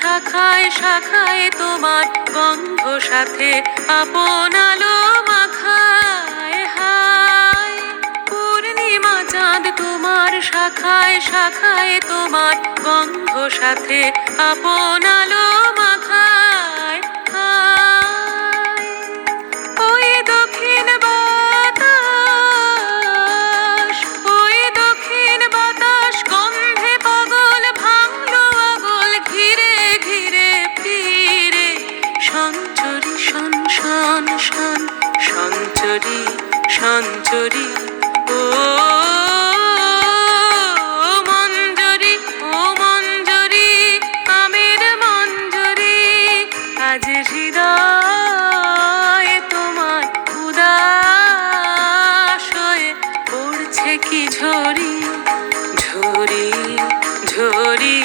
শাখায় শাখায় তোমার গন্ধ সাথে আপন আলো মাখায় হায়। পূর্ণিমা চাঁদ তোমার শাখায় শাখায় তোমার গন্ধ সাথে আপন আলো মাখায় হায়। ওই দক্ষিণ বাতাস, ওই দক্ষিণ বাতাস গন্ধে পাগল ভাঙলো আগল ঘিরে ঘিরে ফিরে সঞ্চরি শন শন শন সঞ্চরি সঞ্চরি ও মঞ্জরি ও মঞ্জরি আমের মঞ্জরি আজ হৃদয় তোমার উদাস হয়ে পড়ছে কি ঝরি ঝরি ঝরি।